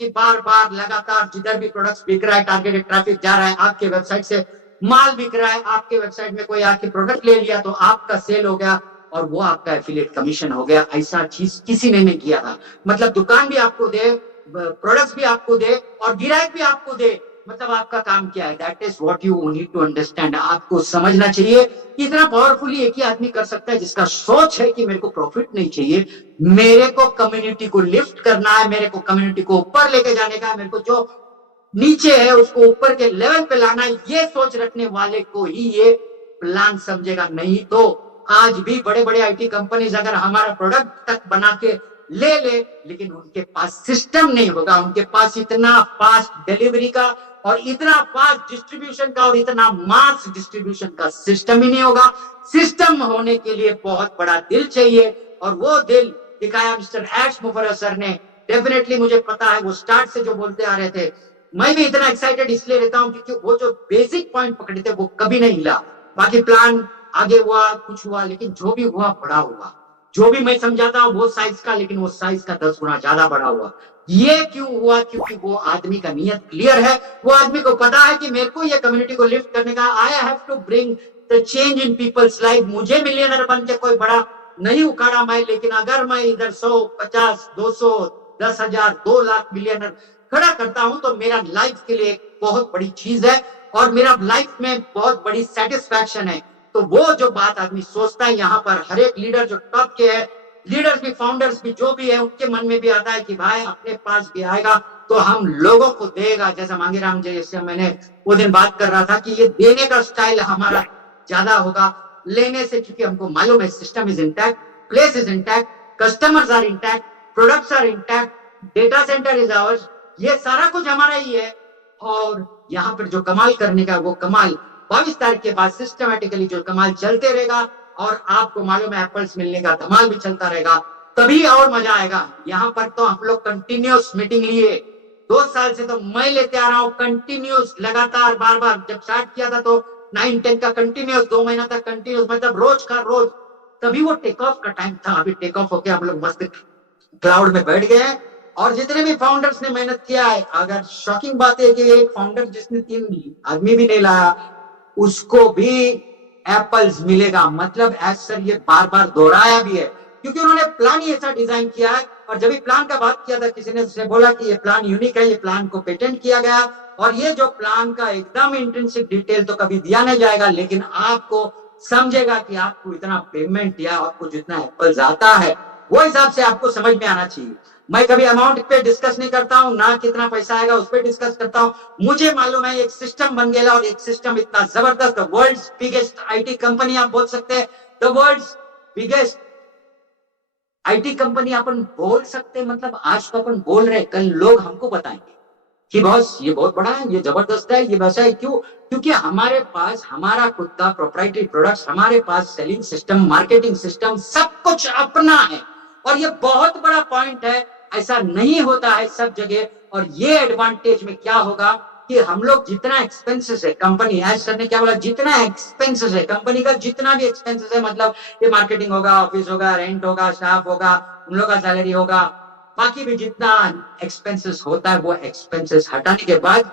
कि बार बार लगातार जिधर भी प्रोडक्ट्स बिक रहा है, टारगेटेड ट्रैफिक जा रहा है, आपके वेबसाइट से माल बिक रहा है, आपके वेबसाइट में कोई आके प्रोडक्ट ले लिया तो आपका सेल हो गया और वो आपका एफिलिएट कमीशन हो गया। ऐसा चीज किसी ने नहीं किया था। मतलब दुकान भी आपको दे, प्रोडक्ट्स भी आपको दे और गिराहक भी आपको दे, मतलब आपका काम क्या है? That is what you need to understand. आपको समझना चाहिए कि इतना पावरफुली एक ही आदमी कर सकता है जिसका सोच है कि मेरे को प्रॉफिट नहीं चाहिए, मेरे को कम्युनिटी को लिफ्ट करना है, मेरे को कम्युनिटी को ऊपर लेके जाने का है, मेरे को जो नीचे है उसको ऊपर के लेवल पे लाना है। ये सोच रखने वाले को ही ये प्लान समझेगा। नहीं तो आज भी बड़े बड़े आईटी कंपनीज अगर हमारा प्रोडक्ट तक बना के ले ले, लेकिन उनके पास सिस्टम नहीं होगा, उनके पास इतना फास्ट डिलीवरी का और इतना फास्ट डिस्ट्रीब्यूशन का और इतना मास डिस्ट्रीब्यूशन का सिस्टम ही नहीं होगा। सिस्टम होने के लिए बहुत बड़ा दिल चाहिए और वो दिल दिखाया मिस्टर एश मुफर्रर सर ने। डेफिनेटली मुझे पता है, वो स्टार्ट से जो बोलते आ रहे थे, मैं भी इतना एक्साइटेड इसलिए रहता हूं क्योंकि वो जो बेसिक पॉइंट पकड़े थे वो कभी नहीं हिला। बाकी प्लान आगे हुआ, कुछ हुआ, लेकिन जो भी हुआ बड़ा हुआ। जो भी मैं समझाता हूँ वो साइज का, लेकिन वो साइज का 10 गुना ज्यादा बड़ा हुआ। ये क्यों हुआ? क्योंकि वो आदमी का नियत क्लियर है। वो आदमी को पता है कि मेरे को ये कम्युनिटी को लिफ्ट करने का, I have to bring the change in people's life. मुझे मिलियनर बन के कोई बड़ा नहीं उखाड़ा मैं, लेकिन अगर मैं इधर 100, 50, 200, 10,000, 2 लाख मिलियनर खड़ा करता हूं तो मेरा लाइफ के लिए एक बहुत बड़ी चीज है और मेरा लाइफ में बहुत बड़ी सेटिस्फैक्शन है। तो वो जो बात आदमी सोचता है, यहाँ पर हर एक लीडर जो टॉप के है, लीडर्स भी, फाउंडर्स भी, जो भी है, उनके मन में भी आता है कि भाई अपने पास भी आएगा तो हम लोगों को देगा। जैसा मांगीराम जी से मैंने वो दिन बात कर रहा था कि ये देने का स्टाइल हमारा ज्यादा होगा लेने से, क्योंकि हमको मालूम है system is intact, place is intact, customers are intact, products are intact, data center is ours, ये सारा कुछ हमारा ही है। और यहाँ पर जो कमाल करने का वो कमाल 22 तारीख के बाद सिस्टमेटिकली जो कमाल चलते रहेगा और आपको मालूम है एप्पल्स मिलने का धमाल भी चलता रहेगा, तभी और मजा आएगा। यहाँ पर तो हम लोग कंटिन्यूस मीटिंग लिए 2 साल से, तो मैं लेते आ रहा हूँ कंटिन्यूस, लगातार, बार बार। जब स्टार्ट किया था तो 9-10 का कंटिन्यूस, 2 महीना तक कंटिन्यूस, मतलब रोज का रोज। तभी वो टेक ऑफ का टाइम था। अभी टेक ऑफ होके हम लोग मस्त क्लाउड में बैठ गए हैं और जितने भी फाउंडर्स ने मेहनत किया है, अगर शॉकिंग बात है कि एक फाउंडर जिसने 3 आदमी भी नहीं लाया उसको भी एप्पल्स मिलेगा। मतलब एज सर ये बार बार दोहराया भी है क्योंकि उन्होंने प्लान ही ऐसा डिजाइन किया है। और जब भी प्लान का बात किया था किसी ने, उसने बोला कि ये प्लान यूनिक है, ये प्लान को पेटेंट किया गया और ये जो प्लान का एकदम इंट्रिंसिक डिटेल तो कभी दिया नहीं जाएगा, लेकिन आपको समझेगा कि आपको इतना पेमेंट या आपको जितना एप्पल्स आता है वो हिसाब से आपको समझ में आना चाहिए। मैं कभी अमाउंट पे डिस्कस नहीं करता हूँ, ना कितना पैसा आएगा उस पर डिस्कस करता हूँ। मुझे मालूम है एक सिस्टम बन गया और एक सिस्टम इतना जबरदस्त, वर्ल्ड्स बिगेस्ट आईटी कंपनी आप बोल सकते हैं, the world's biggest IT company अपन बोल सकते हैं। मतलब आज तो अपन बोल रहे, कल लोग हमको बताएंगे कि बॉस ये बहुत बड़ा है, ये जबरदस्त है, ये वैसा है। क्यों? क्योंकि हमारे पास हमारा खुद का प्रोप्राइटरी प्रोडक्ट्स, हमारे पास सेलिंग सिस्टम, मार्केटिंग सिस्टम, सब कुछ अपना है। और ये बहुत बड़ा पॉइंट है, ऐसा नहीं होता है सब जगह। और ये एडवांटेज में क्या होगा कि हम लोग जितना एक्सपेंसेस है, कंपनी एज सर ने क्या बोला, जितना एक्सपेंसेस है कंपनी का, जितना भी एक्सपेंसेस है, मतलब ये मार्केटिंग होगा, ऑफिस होगा, रेंट होगा, स्टाफ होगा, उन लोग का सैलरी होगा, बाकी भी जितना एक्सपेंसेस होता है, वो एक्सपेंसेस हटाने के बाद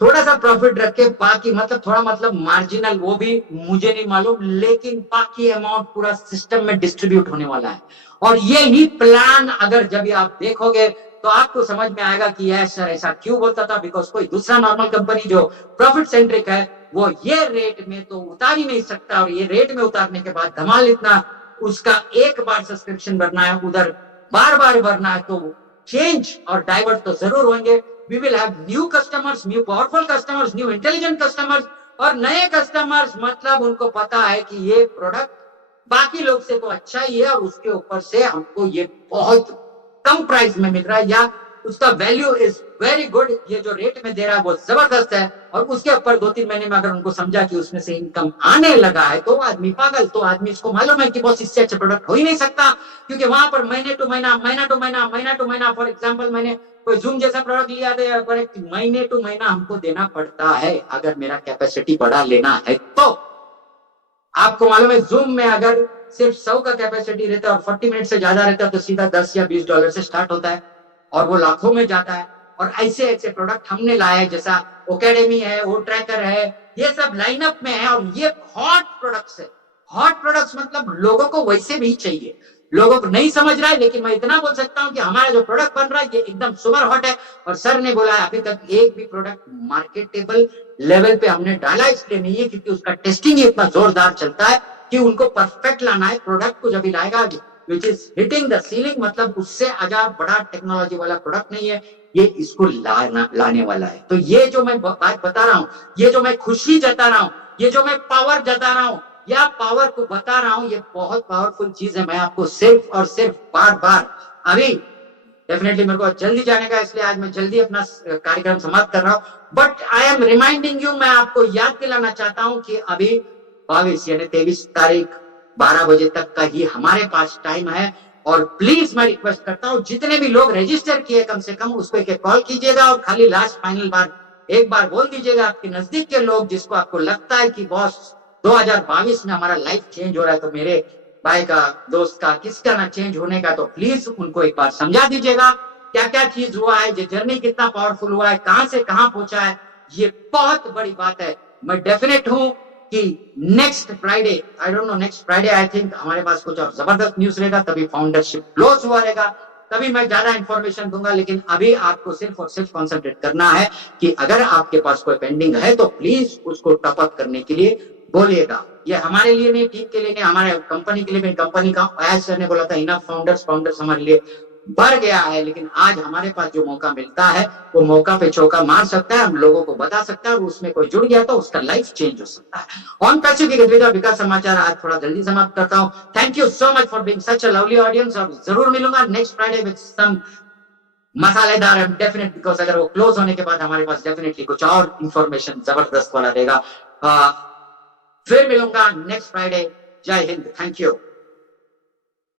थोड़ा सा प्रॉफिट रख के बाकी, मतलब थोड़ा मतलब मार्जिनल, वो भी मुझे नहीं मालूम, लेकिन बाकी अमाउंट पूरा सिस्टम में डिस्ट्रीब्यूट होने वाला है। और ये ही प्लान अगर जब आप देखोगे तो आपको समझ में आएगा कि यस सर ऐसा क्यों बोलता था। बिकॉज कोई दूसरा नॉर्मल कंपनी जो प्रॉफिट सेंट्रिक है वो ये रेट में तो उतार ही नहीं सकता। और ये रेट में उतारने के बाद धमाल इतना, उसका एक बार सब्सक्रिप्शन भरना है, उधर बार बार भरना है, तो चेंज और डाइवर्ट तो जरूर होंगे। We will have new customers, new powerful customers, new intelligent customers. और नए कस्टमर्स मतलब उनको पता है कि ये प्रोडक्ट बाकी लोग से तो अच्छा ही है और उसके ऊपर से हमको ये बहुत कम प्राइस में मिल रहा है, या उसका वैल्यू इज वेरी गुड, ये जो रेट में दे रहा है वो जबरदस्त है। और उसके ऊपर 2-3 महीने में अगर उनको समझा कि उसमें से इनकम आने लगा है तो आदमी पागल, तो आदमी इसको मालूम है कि बॉस इससे अच्छा प्रोडक्ट हो ही नहीं सकता। क्योंकि वहां पर महीने टू महीना, महीना टू महीना, महीना टू महीना, फॉर एग्जाम्पल मैंने कोई जूम जैसा प्रोडक्ट लिया था, महीने टू महीना हमको देना पड़ता है अगर मेरा कैपेसिटी बढ़ा लेना है तो। आपको मालूम है जूम में अगर सिर्फ 100 का कैपेसिटी रहता है और 40 मिनट से ज्यादा रहता है तो सीधा $10 या $20 से स्टार्ट होता है। और वो लाखों में जाता है। और ऐसे ऐसे प्रोडक्ट हमने लाए हैं, जैसा ओकेडमी है, ओ ट्रैकर है, ये सब लाइनअप में है और ये हॉट प्रोडक्ट्स है। हॉट प्रोडक्ट्स मतलब लोगों को वैसे भी चाहिए, लोगों को नहीं समझ रहा है, लेकिन मैं इतना बोल सकता हूं कि हमारा जो प्रोडक्ट बन रहा है ये एकदम सुपर हॉट है। और सर ने बोला है अभी तक एक भी प्रोडक्ट मार्केटेबल लेवल पे हमने डाला इसलिए नहीं है क्योंकि उसका टेस्टिंग ही इतना जोरदार चलता है कि उनको परफेक्ट लाना है। प्रोडक्ट को जब लाएगा which is hitting the ceiling, मतलब उससे आजाद बड़ा टेक्नोलॉजी वाला प्रोडक्ट नहीं है, ये इसको लाने वाला है। तो ये जो मैं बात बता रहा हूं, ये जो मैं खुशी जता रहा हूं, ये जो मैं पावर जता रहा हूं या पावर को बता रहा हूं, ये बहुत पावरफुल चीज है। मैं आपको सिर्फ और सिर्फ बार बार, अभी डेफिनेटली मेरे को जल्दी जाने का, इसलिए आज मैं जल्दी अपना कार्यक्रम समाप्त कर रहा हूं। But I am reminding you, मैं आपको याद दिलाना चाहता हूं कि अभी 22 यानी 23 तारीख 12 बजे तक का ही हमारे पास टाइम है। और प्लीज मैं रिक्वेस्ट करता हूं जितने भी लोग रजिस्टर किए कम से कम उसको एक कॉल कीजिएगा और खाली लास्ट फाइनल बार एक बार बोल दीजिएगा आपके नजदीक के लोग जिसको आपको लगता है कि बॉस 2022 में हमारा लाइफ चेंज हो रहा है, तो मेरे भाई का, दोस्त का, किसका ना चेंज होने का, तो प्लीज उनको एक बार समझा दीजिएगा क्या क्या चीज हुआ है, ये जर्नी कितना पावरफुल हुआ है, कहां से कहां पहुंचा है। ये बहुत बड़ी बात है। मैं डेफिनेट हूं कि next Friday, I don't know next Friday, I think हमारे पास कुछ और जबरदस्त न्यूज रहेगा, तभी फाउंडरशिप क्लोज हुआ रहेगा, तभी मैं ज्यादा इंफॉर्मेशन दूंगा। लेकिन अभी आपको सिर्फ और सिर्फ कॉन्सेंट्रेट करना है कि अगर आपके पास कोई पेंडिंग है तो प्लीज उसको टॉप अप करने के लिए बोलिएगा। ये हमारे लिए नहीं, टीम के लिए नहीं, हमारे कंपनी के लिए नहीं। कंपनी का एज सर ने बोला था इनफ फाउंडर्स हमारे लिए बढ़ गया है, लेकिन आज हमारे पास जो मौका मिलता है वो मौका पे चौका मार सकता है, हम लोगों को बता सकता है, और उसमें कोई जुड़ गया तो उसका लाइफ चेंज हो सकता है। ऑन पैसिव की गतिविधि विकास समाचार आज थोड़ा जल्दी समाप्त करता हूं। Thank you so much for being such a lovely audience, और जरूर मिलूंगा नेक्स्ट फ्राइडे विद सम मसालेदार डेफिनेट, बिकॉज अगर वो क्लोज होने के बाद हमारे पास डेफिनेटली कुछ और इंफॉर्मेशन जबरदस्त वाला रहेगा। फिर मिलूंगा नेक्स्ट फ्राइडे। जय हिंद, थैंक यू।